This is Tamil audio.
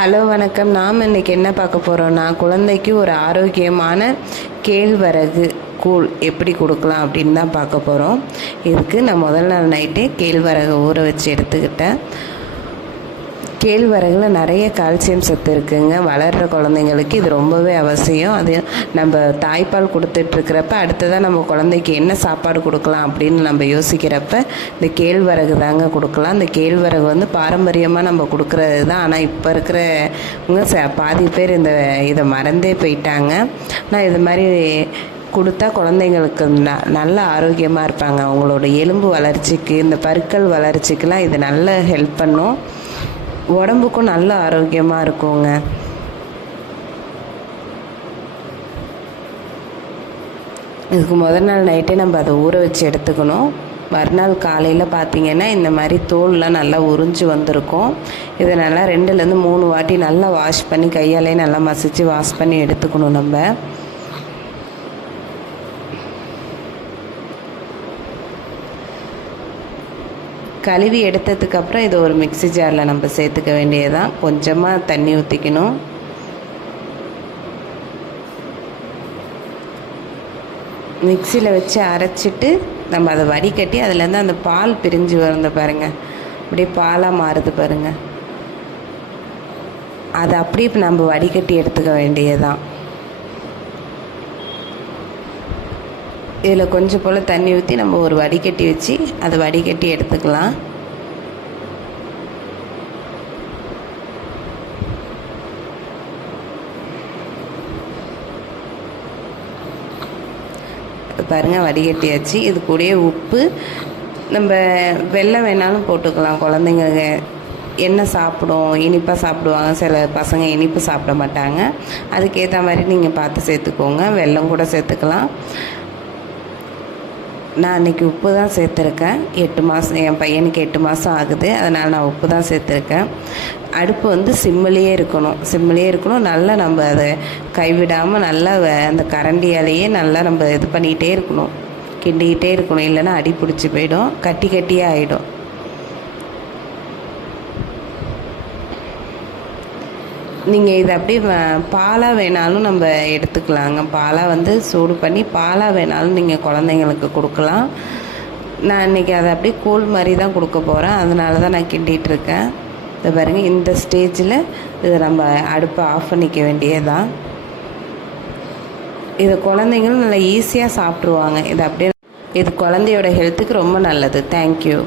ஹலோ வணக்கம். நாம் இன்றைக்கி என்ன பார்க்க போகிறோன்னா, குழந்தைக்கு ஒரு ஆரோக்கியமான கேழ்வரகு கூழ் எப்படி கொடுக்கலாம் அப்படின்னு தான் பார்க்க போகிறோம். இதுக்கு நான் முதல் நாள் நைட்டே கேழ்வரகு ஊற வச்சு எடுத்துக்கிட்டேன். கேழ்வரகுல நிறைய கால்சியம் சத்து இருக்குதுங்க. வளர்கிற குழந்தைங்களுக்கு இது ரொம்பவே அவசியம். அது நம்ம தாய்ப்பால் கொடுத்துட்ருக்கிறப்ப அடுத்ததாக நம்ம குழந்தைக்கு என்ன சாப்பாடு கொடுக்கலாம் அப்படின்னு நம்ம யோசிக்கிறப்ப இந்த கேழ்வரகு தாங்க கொடுக்கலாம். இந்த கேழ்வரகு வந்து பாரம்பரியமாக நம்ம கொடுக்குறது தான். ஆனால் இப்போ இருக்கிறவங்க பாதி பேர் இதை மறந்தே போயிட்டாங்க. நான் இது மாதிரி கொடுத்தா குழந்தைங்களுக்கு நல்ல ஆரோக்கியமாக இருப்பாங்க. அவங்களோட எலும்பு வளர்ச்சிக்கு, இந்த பற்கள் வளர்ச்சிக்கெலாம் இது நல்ல ஹெல்ப் பண்ணும். உடம்புக்கும் நல்ல ஆரோக்கியமாக இருக்குங்க. இதுக்கு முதல் நாள் நைட்டே நம்ம அதை ஊற வச்சு எடுத்துக்கணும். மறுநாள் காலையில் பார்த்திங்கன்னா இந்த மாதிரி தோல்லாம் நல்லா உறிஞ்சி வந்திருக்கும். இதை நல்லா 2-3 வாட்டி நல்லா வாஷ் பண்ணி கையாலே நல்லா மசித்து வாஷ் பண்ணி எடுத்துக்கணும். நம்ம கழுவி எடுத்ததுக்கப்புறம் இதை ஒரு மிக்ஸி ஜாரில் நம்ம சேர்த்துக்க வேண்டியதுதான். கொஞ்சமாக தண்ணி ஊற்றிக்கணும். மிக்சியில் வச்சு அரைச்சிட்டு நம்ம அதை வடிகட்டி அதுலேருந்து அந்த பால் பிரிஞ்சு வருது பாருங்கள், அப்படியே பாலாக மாறுது பாருங்கள். அதை அப்படியே நம்ம வடிகட்டி எடுத்துக்க வேண்டியதுதான். இதில் கொஞ்சம் போல் தண்ணி ஊற்றி நம்ம ஒரு வடிகட்டி வச்சு அதை வடிகட்டி எடுத்துக்கலாம். பாருங்கள், வடிகட்டியாச்சு. இது கூடயே உப்பு, நம்ம வெல்லம் வேணாலும் போட்டுக்கலாம். குழந்தைங்க என்ன சாப்பிடும், இனிப்பாக சாப்பிடுவாங்க. சில பசங்க இனிப்பு சாப்பிட மாட்டாங்க. அதுக்கேற்ற மாதிரி நீங்கள் பார்த்து சேர்த்துக்கோங்க. வெல்லம் கூட சேர்த்துக்கலாம். நான் இன்றைக்கி உப்பு தான் சேர்த்துருக்கேன். 8 மாதம், என் பையனுக்கு 8 மாதம் ஆகுது. அதனால் நான் உப்பு தான் சேர்த்துருக்கேன். அடுப்பு வந்து சிம்மிலேயே இருக்கணும். நல்லா நம்ம அதை கைவிடாமல் நல்லா அந்த கரண்டியாலேயே நல்லா நம்ம இது பண்ணிகிட்டே இருக்கணும், கிண்டிக்கிட்டே இருக்கணும். இல்லைன்னா அடி பிடிச்சி போயிடும், கட்டியாக ஆகிடும். நீங்கள் இதை அப்படியே பாலாக வேணாலும் நம்ம எடுத்துக்கலாங்க. பாலாக வந்து சூடு பண்ணி பாலாக வேணாலும் நீங்கள் குழந்தைங்களுக்கு கொடுக்கலாம். நான் இன்றைக்கி அதை அப்படியே கூழ் மாதிரி தான் கொடுக்க போகிறேன். அதனால தான் நான் கிண்டிகிட்ருக்கேன். இதை பாருங்கள், இந்த ஸ்டேஜில் இதை நம்ம அடுப்பை ஆஃப் பண்ணிக்க வேண்டியதுதான். இதை குழந்தைங்களும் நல்லா ஈஸியாக சாப்பிட்ருவாங்க. இது அப்படியே இது குழந்தையோட ஹெல்த்துக்கு ரொம்ப நல்லது. தேங்க்யூ.